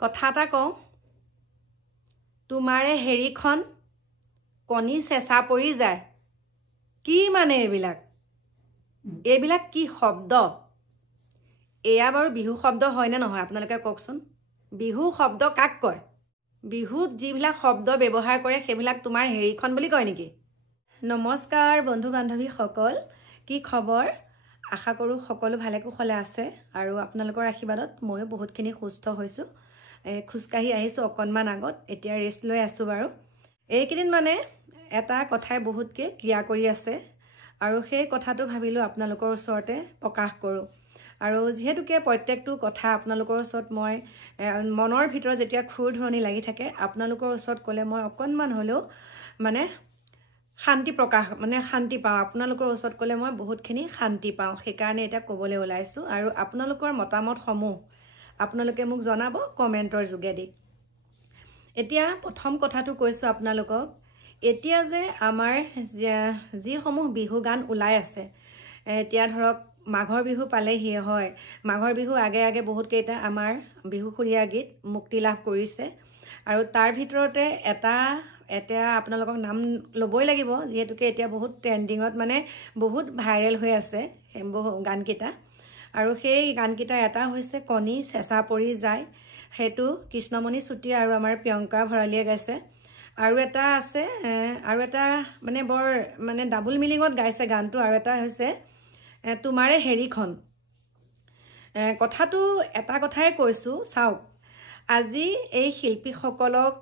কথা এটা কওঁ তোমাৰে হেৰিখন কণী চেঁচা পৰি যায় কি মানে এইবিলাক কি শব্দ এয়া বাৰু বিহু শব্দ হয় নে নহয় আপোনালোকে কওকচোন বিহু শব্দ কাক কয় বিহুত যিবিলাক শব্দ ব্যৱহাৰ কৰে সেইবিলাক তোমাৰ হেৰিখন বুলি কয় নেকি নমস্কাৰ বন্ধু বান্ধৱী সকল কি খবৰ আশা কৰো সকলো ভালে কুশলে আছে আৰু আপোনালোকৰ আশীৰ্বাদত মই বহুতখিনি সুস্থ হৈছো খুজকাহি আহিছো অকনমান আগত এতিয়া ৰেষ্ট লৈ আছো বাৰু এইকেদিন মানে এটা কথাই বহুতকে ক্ৰিয়া কৰি আছে আৰু সেই কথাটো ভাবিলো আপোনালোকৰ ওচৰতে প্ৰকাশ কৰো আৰু যেহেতুকে প্ৰত্যেকটো কথা আপোনালোকৰ ওচৰত মই মনৰ ভিতৰত যেতিয়া খুৰ ধৰণি লাগি থাকে আপোনালোকৰ ওচৰত কলে মই অকনমান হলেও মানে শান্তি প্ৰকাশ মানে শান্তি পাওঁ আপোনালোকৰ ওচৰত কলে মই বহুতখিনি শান্তি পাওঁ সেইকাৰণে এটা ক'বলৈ ওলাইছো আৰু আপোনালোকৰ মতামত সমূহ আপোনালোকে মোক জনাব কমেন্টৰ যোগেদি এতিয়া প্ৰথম কথাটো কৈছো আপোনালোকক এতিয়া যে আমাৰ যি সমূহ বিহু গান ওলাই আছে এতিয়া ধৰক মাঘৰ বিহু পালেহি হয় মাঘৰ বিহু আগে আগে বহুত কেইটা আমাৰ বিহুখুৰীয়া গীত মুক্তি লাভ কৰিছে আৰু তাৰ ভিতৰতে এটা আপোনালোকক নাম লবই লাগিব যেহেতুকে এতিয়া বহুত ট্ৰেন্ডিঙত মানে বহুত ভাইৰেল হৈ আছে গানকেইটা আৰু সেই গানকেইটাৰ এটা হৈছে কণী চেঁচা পৰি যায় হেতু কৃষ্ণমণি চুতীয়া আৰু আমাৰ প্ৰিয়ংকা ভৰালীয়ে গাইছে আৰু এটা আছে আৰু এটা মানে বৰ মানে ডাবল মিনিঙত গাইছে গানটো আৰু এটা হৈছে তোমাৰে হেৰিখন কথাটো এটা কথাই কৈছো চাওক আজি এই শিল্পীসকলক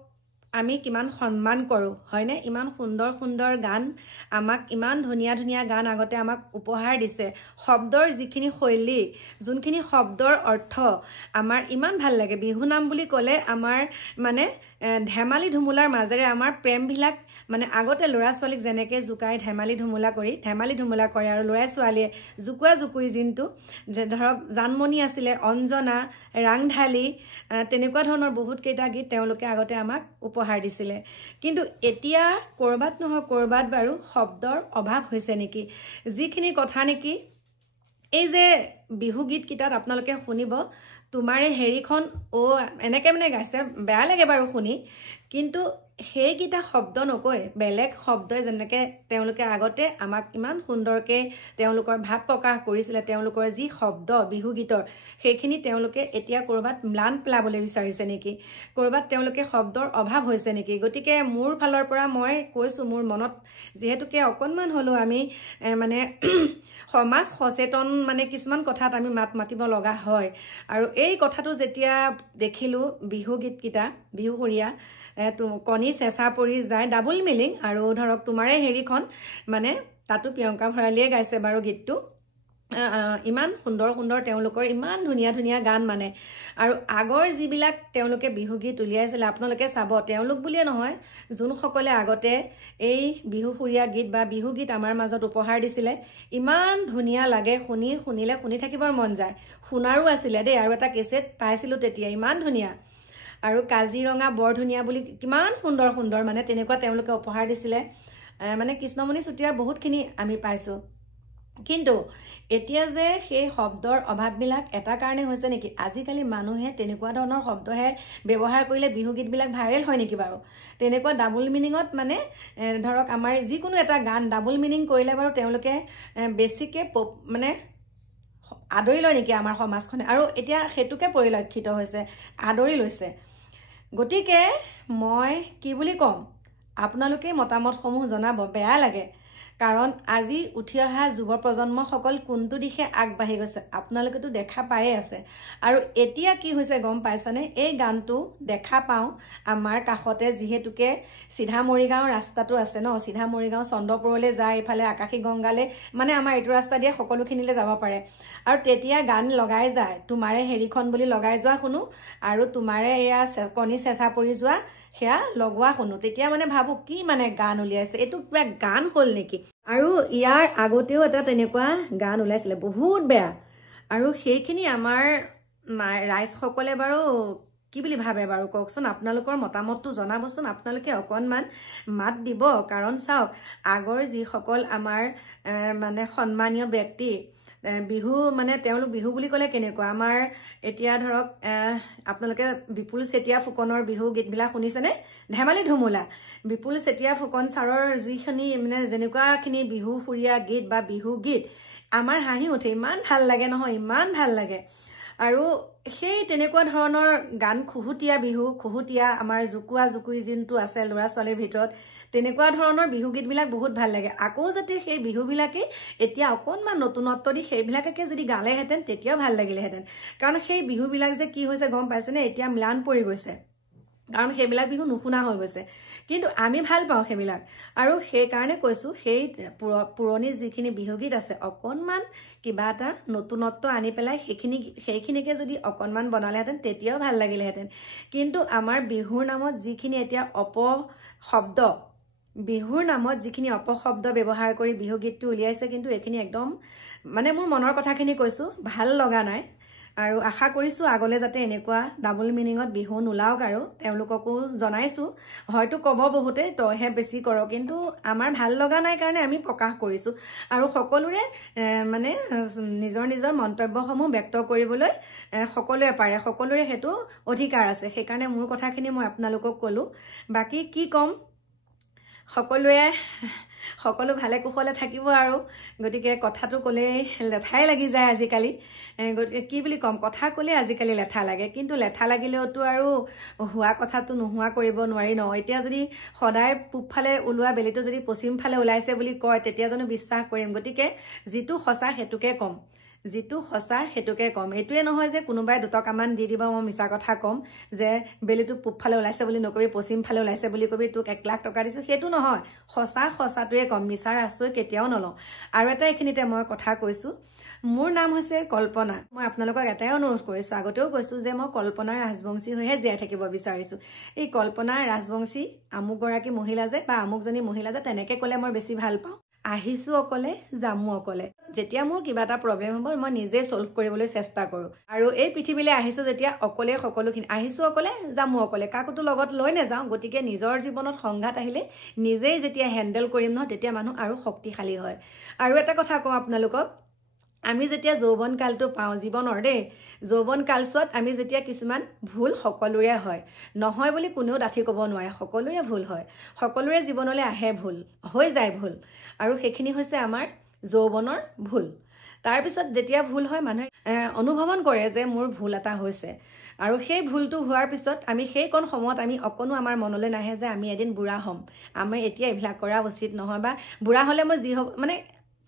আমি কিমান সন্মান কৰো হয়নে ইমান সুন্দৰ সুন্দৰ গান আমাক ইমান ধুনীয়া ধুনীয়া গান আগতে আমাক উপহাৰ দিছে শব্দৰ যিখিনি শৈলী যোনখিনি শব্দৰ অৰ্থ আমাৰ ইমান ভাল লাগে বিহু নাম বুলি ক'লে আমাৰ মানে ধেমালি ধুমুলাৰ মাজেৰে আমাৰ প্ৰেমবিলাক মানে আগতে লৰা ছোৱালীক যেনেকে জুকাই ধেমালি ধুমুলা কৰে আৰু লৰা ছোৱালীয়ে জুকুৱা জুকুই জিনটো ধৰক জানমণি আছিলে অঞ্জনা ৰাংঢালি তেনেকুৱা ধৰণৰ বহুত কেইটা গীত তেওঁলোকে আগতে আমাক উপহাৰ দিছিলে কিন্তু এতিয়া কৰবাত নহয় কৰবাত বাৰু শব্দৰ অভাৱ হৈছে নেকি যিখিনি কথা নেকি এই যে বিহু গীত কিতাত আপোনালোকে শুনিব তোমাৰে হেৰিখন এনেকে মানে গাইছে বেয়া লাগে বাৰু শুনি কিন্তু সেইকেইটা শব্দ নকৈ বেলেগ শব্দই যেনেকে তেওঁলোকে আগতে আমাক ইমান সুন্দৰকে তেওঁলোকৰ ভাৱ প্ৰকাশ কৰিছিলে তেওঁলোকৰ যি শব্দ বিহু গীতৰ সেইখিনি তেওঁলোকে এতিয়া কৰবাত ম্লান পেলাবলৈ বিচাৰিছে নেকি কৰবাত তেওঁলোকে শব্দৰ অভাৱ হৈছে নেকি গতিকে মোৰ ফালৰ পৰা মই কৈছো মোৰ মনত যেহেতুকে অকনমান হলো আমি মানে সমাজ সচেতন মানে কিছুমান কথাত আমি মাতিব লগা হয় আৰু এই কথাটো যেতিয়া দেখিলো বিহু গীতকেইটা বিহুখুৰীয়া কণী চেঁচা পৰি যায় ডাবল মিনিং আৰু ধৰক তোমাৰে হেৰিখন মানে তাতো প্ৰিয়ংকা ভৰালীয়ে গাইছে বাৰু গীতটো ইমান সুন্দৰ সুন্দৰ তেওঁলোকৰ ইমান ধুনীয়া ধুনীয়া গান মানে আৰু আগৰ যিবিলাক তেওঁলোকে বিহু গীত উলিয়াইছিলে আপোনালোকে চাব তেওঁলোক বুলিয়ে নহয় যোনসকলে আগতে এই বিহুখুৰীয়া গীত বা বিহু গীত আমাৰ মাজত উপহাৰ দিছিলে ইমান ধুনীয়া লাগে শুনিলে শুনি থাকিবৰ মন যায় শুনাৰো আছিলে দেই আৰু এটা কেছেট পাইছিলো তেতিয়া ইমান ধুনীয়া আৰু কাজিৰঙা বৰ ধুনীয়া বুলি কিমান সুন্দৰ সুন্দৰ মানে তেনেকুৱা তেওঁলোকে উপহাৰ দিছিলে মানে কৃষ্ণমণি চুতীয়াৰ বহুতখিনি আমি পাইছো কিন্তু এতিয়া যে সেই শব্দৰ অভাৱবিলাক এটা কাৰণে হৈছে নেকি আজিকালি মানুহে তেনেকুৱা ধৰণৰ শব্দহে ব্যৱহাৰ কৰিলে বিহু গীতবিলাক ভাইৰেল হয় নেকি বাৰু তেনেকুৱা ডাবল মিনিঙত মানে ধৰক আমাৰ যিকোনো এটা গান ডাবল মিনিং কৰিলে বাৰু তেওঁলোকে বেছিকে মানে আদৰি লয় নেকি আমাৰ সমাজখনে আৰু এতিয়া হেতুকে পৰিলক্ষিত হৈছে আদৰি লৈছে গতিকে মই কি বুলি কম আপোনালোকে মতামতসমূহ জনাব বেয়া লাগে কাৰণ আজি উঠি অহা যুৱ প্ৰজন্মসকল কোনটো দিশে আগবাঢ়ি গৈছে আপোনালোকেতো দেখা পায়ে আছে আৰু এতিয়া কি হৈছে গম পাইছানে এই গানটো দেখা পাওঁ আমাৰ কাষতে যিহেতুকে সিধা মৰিগাঁও ৰাস্তাটো আছে ন সিধা মৰিগাঁও চন্দ্ৰপুৰলৈ যায় ইফালে আকাশী গংগালে মানে আমাৰ এইটো ৰাস্তা দিয়ে সকলোখিনিলে যাব পাৰে আৰু তেতিয়া গান লগাই যায় তোমাৰে হেৰিখন বুলি লগাই যোৱা শুনো আৰু তোমাৰে এয়া কণী চেঁচা পৰি যোৱা সেয়া লগোৱা শুনো তেতিয়া মানে ভাবো কি মানে গান উলিয়াইছে এইটো কিবা গান হ'ল নেকি আৰু ইয়াৰ আগতেও এটা তেনেকুৱা গান ওলাইছিলে বহুত বেয়া আৰু সেইখিনি আমাৰ ৰাইজসকলে বাৰু কি বুলি ভাবে বাৰু কওকচোন আপোনালোকৰ মতামতটো জনাবচোন আপোনালোকে অকনমান মাত দিব কাৰণ চাওক আগৰ যিসকল আমাৰ মানে সন্মানীয় ব্যক্তি বিহু মানে তেওঁলোক বিহু বুলি ক'লে কেনেকুৱা আমাৰ এতিয়া ধৰক আপোনালোকে বিপুল চেতিয়া ফুকনৰ বিহু গীতবিলাক শুনিছেনে ধেমালি ধুমুলা বিপুল চেতিয়া ফুকন ছাৰৰ যিখিনি মানে যেনেকুৱাখিনি বিহু সুৰীয়া গীত বা বিহু গীত আমাৰ হাঁহি উঠে ইমান ভাল লাগে নহয় ইমান ভাল লাগে আৰু সেই তেনেকুৱা ধৰণৰ গান খুহুতীয়া বিহু খুহুতীয়া আমাৰ জুকুৱা জুকুই যোনটো আছে ল'ৰা ছোৱালীৰ ভিতৰত তেনেকুৱা ধৰণৰ বিহু গীতবিলাক বহুত ভাল লাগে আকৌ যাতে সেই বিহুবিলাকে এতিয়া অকণমান নতুনত্ব দি সেইবিলাককে যদি গালেহেঁতেন তেতিয়াও ভাল লাগিলেহেঁতেন কাৰণ সেই বিহুবিলাক যে কি হৈছে গম পাইছেনে এতিয়া ম্লান পৰি গৈছে কাৰণ সেইবিলাক বিহু নুশুনা হৈ গৈছে কিন্তু আমি ভাল পাওঁ সেইবিলাক আৰু সেইকাৰণে কৈছোঁ সেই পুৰণি যিখিনি বিহুগীত আছে অকণমান কিবা এটা নতুনত্ব আনি পেলাই সেইখিনিকে যদি অকণমান বনালেহেঁতেন তেতিয়াও ভাল লাগিলেহেঁতেন কিন্তু আমাৰ বিহুৰ নামত যিখিনি এতিয়া অপশব্দ বিহুৰ নামত যিখিনি অপশব্দ ব্যৱহাৰ কৰি বিহুগীতটো উলিয়াইছে কিন্তু এইখিনি একদম মানে মোৰ মনৰ কথাখিনি কৈছোঁ ভাল লগা নাই আৰু আশা কৰিছোঁ আগলৈ যাতে এনেকুৱা ডাবল মিনিঙত বিহু নোলাওক আৰু তেওঁলোককো জনাইছোঁ হয়তো ক'ব বহুতে তইহে বেছি কৰ কিন্তু আমাৰ ভাল লগা নাই কাৰণে আমি প্ৰকাশ কৰিছোঁ আৰু সকলোৰে মানে নিজৰ নিজৰ মন্তব্যসমূহ ব্যক্ত কৰিবলৈ সকলোৱে পাৰে সকলোৰে সেইটো অধিকাৰ আছে সেইকাৰণে মোৰ কথাখিনি মই আপোনালোকক ক'লোঁ বাকী কি ক'ম সকলো ভালে কুশলে থাকিব আৰু গতিকে কথাটো ক'লেই লেঠাই লাগি যায় আজিকালি গতিকে কি বুলি ক'ম কথা ক'লে আজিকালি লেঠা লাগে কিন্তু লেঠা লাগিলেওতো আৰু হোৱা কথাটো নোহোৱা কৰিব নোৱাৰি ন এতিয়া যদি সদায় পূবফালে ওলোৱা বেলিটো যদি পশ্চিমফালে ওলাইছে বুলি কয় তেতিয়া জানো বিশ্বাস কৰিম গতিকে যিটো সঁচা সেইটোকে ক'ম যিটো সঁচা সেইটোকে ক'ম এইটোৱে নহয় যে কোনোবাই দুটকামান দি দিব মই মিছা কথা ক'ম যে বেলিটো পূবফালে ওলাইছে বুলি নকবি পশ্চিমফালে ওলাইছে বুলি কবি তোক 1 লাখ টকা দিছোঁ সেইটো নহয় সঁচাটোৱে ক'ম মিছাৰ আশ্ৰয় কেতিয়াও নলওঁ আৰু এটা এইখিনিতে মই কথা কৈছোঁ মোৰ নাম হৈছে কল্পনা মই আপোনালোকক এটাই অনুৰোধ কৰিছোঁ আগতেও কৈছোঁ যে মই কল্পনা ৰাজবংশী হৈহে জীয়াই থাকিব বিচাৰিছোঁ এই কল্পনা ৰাজবংশী আমুকগৰাকী মহিলা যে বা আমুকজনী মহিলা যে তেনেকৈ ক'লে মই বেছি ভাল পাওঁ আহিছোঁ অকলে যামো অকলে যেতিয়া মোৰ কিবা এটা প্ৰব্লেম হ'ব মই নিজে সলভ কৰিবলৈ চেষ্টা কৰোঁ আৰু এই পৃথিৱীলৈ আহিছোঁ যেতিয়া অকলে সকলোখিনি আহিছোঁ অকলে যামো অকলে কাকোতো লগত লৈ নাযাওঁ গতিকে নিজৰ জীৱনত সংঘাত আহিলে নিজেই যেতিয়া হেণ্ডেল কৰিম নহয় তেতিয়া মানুহ আৰু শক্তিশালী হয় আৰু এটা কথা কওঁ আপোনালোকক আমি যেতিয়া যৌৱন কালটো পাওঁ জীৱনৰ দেই যৌৱন কালছোৱাত আমি যেতিয়া কিছুমান ভুল সকলোৰে হয় নহয় বুলি কোনেও ডাঠি ক'ব নোৱাৰে সকলোৰে ভুল হয় সকলোৰে জীৱনলৈ আহে ভুল হৈ যায় ভুল আৰু সেইখিনি হৈছে আমাৰ যৌৱনৰ ভুল তাৰপিছত যেতিয়া ভুল হয় মানুহে অনুভৱন কৰে যে মোৰ ভুল এটা হৈছে আৰু সেই ভুলটো হোৱাৰ পিছত আমি সেইকণ সময়ত আমি অকণো আমাৰ মনলৈ নাহে যে আমি এদিন বুঢ়া হ'ম আমি এতিয়া এইবিলাক কৰা উচিত নহয় বা বুঢ়া হ'লে মই যি হ'ব মানে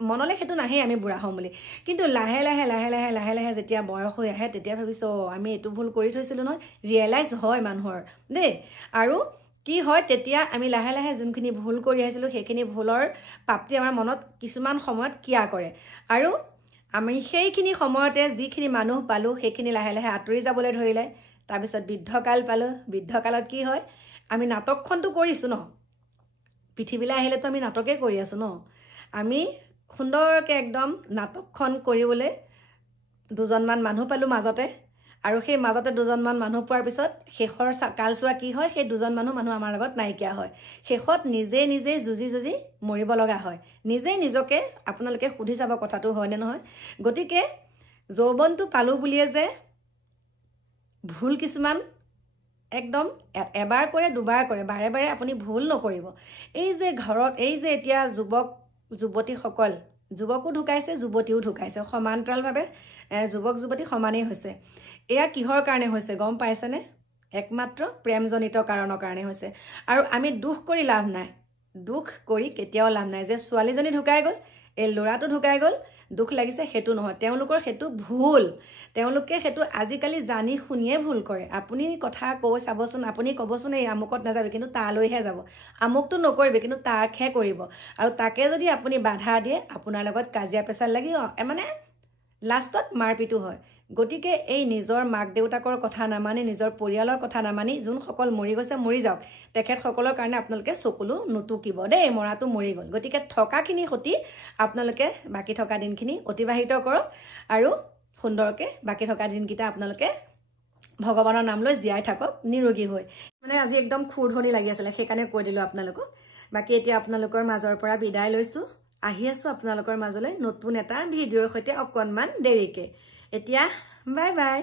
মনলৈ সেইটো নাহে আমি বুঢ়া হ'ম বুলি কিন্তু লাহে লাহে যেতিয়া বয়স হৈ আহে তেতিয়া ভাবিছোঁ আমি এইটো ভুল কৰি থৈছিলোঁ নহয় ৰিয়েলাইজ হয় মানুহৰ দেই আৰু কি হয় তেতিয়া আমি লাহে লাহে যোনখিনি ভুল কৰি আহিছিলোঁ সেইখিনি ভুলৰ প্ৰাপ্তি আমাৰ মনত কিছুমান সময়ত কিয়া কৰে আৰু আমি সেইখিনি সময়তে যিখিনি মানুহ পালোঁ সেইখিনি লাহে লাহে আঁতৰি যাবলৈ ধৰিলে তাৰপিছত বৃদ্ধকাল পালোঁ বৃদ্ধকালত কি হয় আমি নাটকখনটো কৰিছোঁ ন পৃথিৱীলৈ আহিলেতো আমি নাটকেই কৰি আছোঁ ন আমি সুন্দৰকৈ একদম নাটকখন কৰিবলৈ দুজনমান মানুহ পালোঁ মাজতে আৰু সেই মাজতে দুজনমান মানুহ পোৱাৰ পিছত শেষৰ কালচোৱা কি হয় সেই দুজন মানুহ আমাৰ লগত নাইকিয়া হয় শেষত নিজে যুঁজি মৰিব লগা হয় নিজকে আপোনালোকে সুধি চাব কথাটো হয়নে নহয় গতিকে যৌৱনটো পালোঁ বুলিয়ে যে ভুল কিছুমান একদম এবাৰ কৰে দুবাৰ কৰে বাৰে বাৰে আপুনি ভুল নকৰিব এই যে ঘৰত এই যে এতিয়া যুৱতীসকল যুৱকো ঢুকাইছে যুৱতীও ঢুকাইছে সমান্তৰালভাৱে যুৱক যুৱতী সমানেই হৈছে এয়া কিহৰ কাৰণে হৈছে গম পাইছেনে একমাত্ৰ প্ৰেমজনিত কাৰণৰ কাৰণে হৈছে আৰু আমি দুখ কৰি লাভ নাই দুখ কৰি কেতিয়াও লাভ নাই যে ছোৱালীজনী ঢুকাই গ'ল এই ল'ৰাটো ঢুকাই গ'ল দুখ লাগিছে সেইটো নহয় তেওঁলোকৰ সেইটো ভুল তেওঁলোকে সেইটো আজিকালি জানি শুনিয়ে ভুল কৰে আপুনি কথা কৈ চাবচোন আপুনি ক'বচোন এই আমুকত নাযাবি কিন্তু তালৈহে যাব আমুকটো নকৰিবি কিন্তু তাকহে কৰিব আৰু তাকে যদি আপুনি বাধা দিয়ে আপোনাৰ লগত কাজিয়া পেচাল লাগি মানে লাষ্টত মাৰপিটো হয় গতিকে এই নিজৰ মাক দেউতাকৰ কথা নামানি নিজৰ পৰিয়ালৰ কথা নামানি যোনসকল মৰি গৈছে মৰি যাওক তেখেতসকলৰ কাৰণে আপোনালোকে চকুলো নুটুকিব দেই মৰাটো মৰি গ'ল গতিকে থকাখিনি সতি আপোনালোকে বাকী থকা দিনখিনি অতিবাহিত কৰক আৰু সুন্দৰকৈ বাকী থকা দিনকেইটা আপোনালোকে ভগৱানৰ নাম লৈ জীয়াই থাকক নিৰোগী হৈ মানে আজি একদম খুৰধনি লাগি আছিলে সেইকাৰণে কৈ দিলোঁ আপোনালোকক বাকী এতিয়া আপোনালোকৰ মাজৰ পৰা বিদায় লৈছোঁ আহি আছো আপোনালোকৰ মাজলৈ নতুন এটা ভিডিঅ'ৰ সৈতে অকণমান দেৰিকে এতিয়া বাই বাই